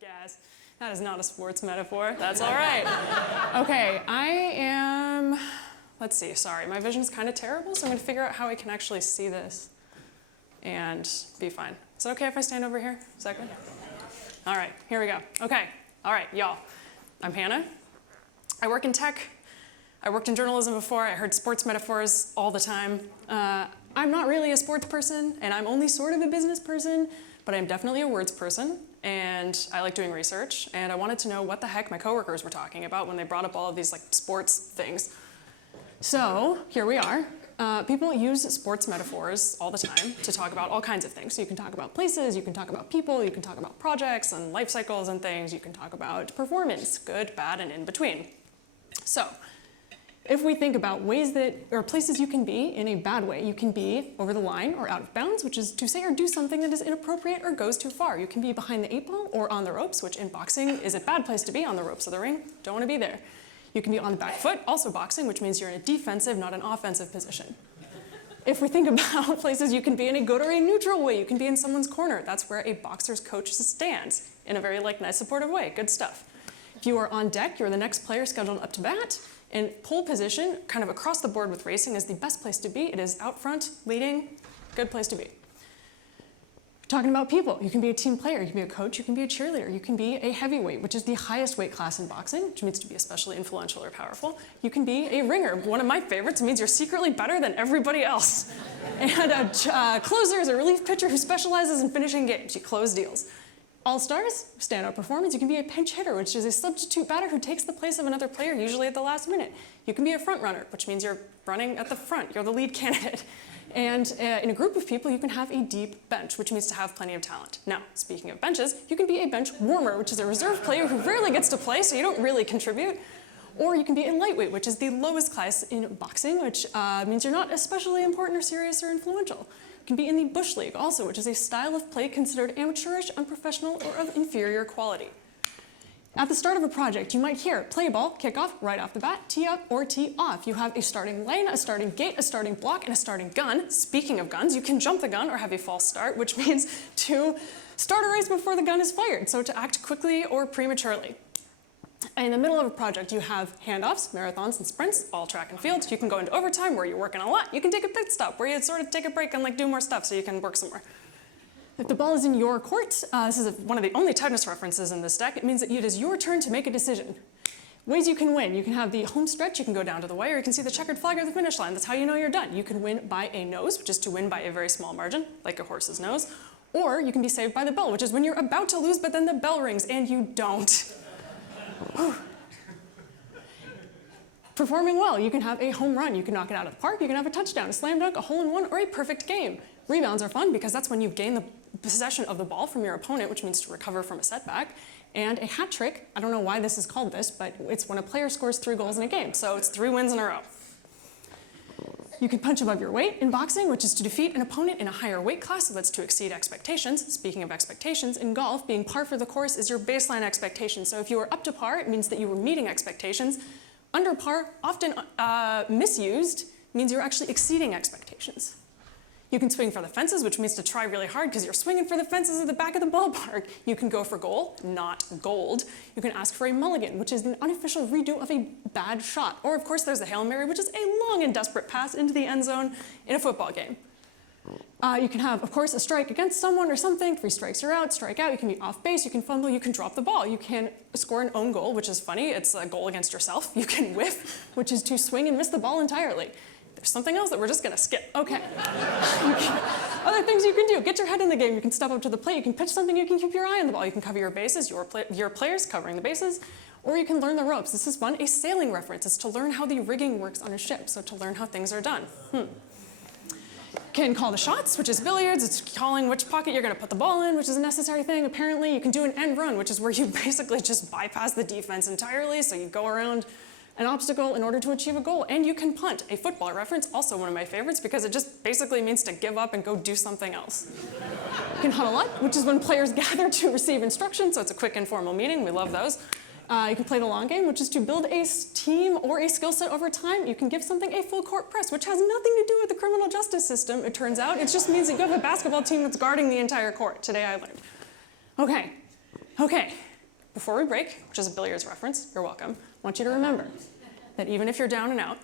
guess. That is not a sports metaphor. That's all right. Okay, let's see, sorry, my vision's kind of terrible, so I'm gonna figure out how I can actually see this and be fine. Is it okay if I stand over here? Is that good? All right, here we go. Okay, all right, y'all. I'm Hannah. I work in tech. I worked in journalism before. I heard sports metaphors all the time. I'm not really a sports person, and I'm only sort of a business person, but I'm definitely a words person, and I like doing research, and I wanted to know what the heck my coworkers were talking about when they brought up all of these sports things. So here we are. People use sports metaphors all the time to talk about all kinds of things. So you can talk about places, you can talk about people, you can talk about projects and life cycles and things, you can talk about performance, good, bad, and in between. So if we think about ways that, or places you can be in a bad way, you can be over the line or out of bounds, which is to say or do something that is inappropriate or goes too far. You can be behind the 8 ball or on the ropes, which in boxing is a bad place to be, on the ropes of the ring. Don't want to be there. You can be on the back foot, also boxing, which means you're in a defensive, not an offensive position. If we think about places you can be in a good or a neutral way, you can be in someone's corner. That's where a boxer's coach stands in a very nice supportive way. Good stuff. If you are on deck, you're the next player scheduled up to bat. And pole position, kind of across the board with racing, is the best place to be. It is out front, leading, good place to be. Talking about people, you can be a team player, you can be a coach, you can be a cheerleader, you can be a heavyweight, which is the highest weight class in boxing, which means to be especially influential or powerful. You can be a ringer. One of my favorites means you're secretly better than everybody else. And a closer is a relief pitcher who specializes in finishing games. You close deals. All-stars, standout performance. You can be a pinch hitter, which is a substitute batter who takes the place of another player, usually at the last minute. You can be a front runner, which means you're running at the front. You're the lead candidate. And in a group of people, you can have a deep bench, which means to have plenty of talent. Now, speaking of benches, you can be a bench warmer, which is a reserve player who rarely gets to play, so you don't really contribute. Or you can be a lightweight, which is the lowest class in boxing, which means you're not especially important or serious or influential. You can be in the bush league also, which is a style of play considered amateurish, unprofessional, or of inferior quality. At the start of a project, you might hear play ball, kick off, right off the bat, tee up, or tee off. You have a starting lane, a starting gate, a starting block, and a starting gun. Speaking of guns, you can jump the gun or have a false start, which means to start a race before the gun is fired, so to act quickly or prematurely. In the middle of a project, you have handoffs, marathons, and sprints, all track and field. You can go into overtime where you're working a lot. You can take a pit stop where you sort of take a break and do more stuff so you can work some more. If the ball is in your court, this is one of the only tennis references in this deck, it means that it is your turn to make a decision. Ways you can win. You can have the home stretch, you can go down to the wire, you can see the checkered flag or the finish line. That's how you know you're done. You can win by a nose, which is to win by a very small margin, like a horse's nose. Or you can be saved by the bell, which is when you're about to lose, but then the bell rings and you don't. Performing well, you can have a home run, you can knock it out of the park, you can have a touchdown, a slam dunk, a hole-in-one, or a perfect game. Rebounds are fun because that's when you gain the possession of the ball from your opponent, which means to recover from a setback. And a hat trick, I don't know why this is called this, but it's when a player scores 3 goals in a game, so it's 3 wins in a row. You can punch above your weight in boxing, which is to defeat an opponent in a higher weight class, so that's to exceed expectations. Speaking of expectations, in golf, being par for the course is your baseline expectation. So if you are up to par, it means that you were meeting expectations. Under par, often misused, means you're actually exceeding expectations. You can swing for the fences, which means to try really hard because you're swinging for the fences at the back of the ballpark. You can go for goal, not gold. You can ask for a mulligan, which is an unofficial redo of a bad shot. Or of course there's the Hail Mary, which is a long and desperate pass into the end zone in a football game. You can have, of course, a strike against someone or something. 3 strikes, you're out. Strike out, you can be off base, you can fumble, you can drop the ball. You can score an own goal, which is funny. It's a goal against yourself. You can whiff, which is to swing and miss the ball entirely. There's something else that we're just gonna skip. Okay. Other things you can do. Get your head in the game. You can step up to the plate. You can pitch something. You can keep your eye on the ball. You can cover your bases, your players covering the bases. Or you can learn the ropes. This is fun. A sailing reference. It's to learn how the rigging works on a ship. So to learn how things are done. Can call the shots, which is billiards. It's calling which pocket you're gonna put the ball in, which is a necessary thing. Apparently, you can do an end run, which is where you basically just bypass the defense entirely. So you go around an obstacle in order to achieve a goal. And you can punt, a football reference, also one of my favorites because it just basically means to give up and go do something else. You can huddle up, which is when players gather to receive instruction, so it's a quick informal meeting, we love those. You can play the long game, which is to build a team or a skill set over time. You can give something a full court press, which has nothing to do with the criminal justice system, it turns out. It just means that you have a basketball team that's guarding the entire court. Today I learned. Okay. before we break, which is a billiards reference, you're welcome, I want you to remember that even if you're down and out,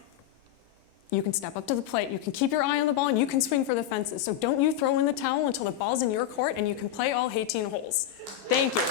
you can step up to the plate, you can keep your eye on the ball, and you can swing for the fences. So don't you throw in the towel until the ball's in your court and you can play all 18 holes. Thank you.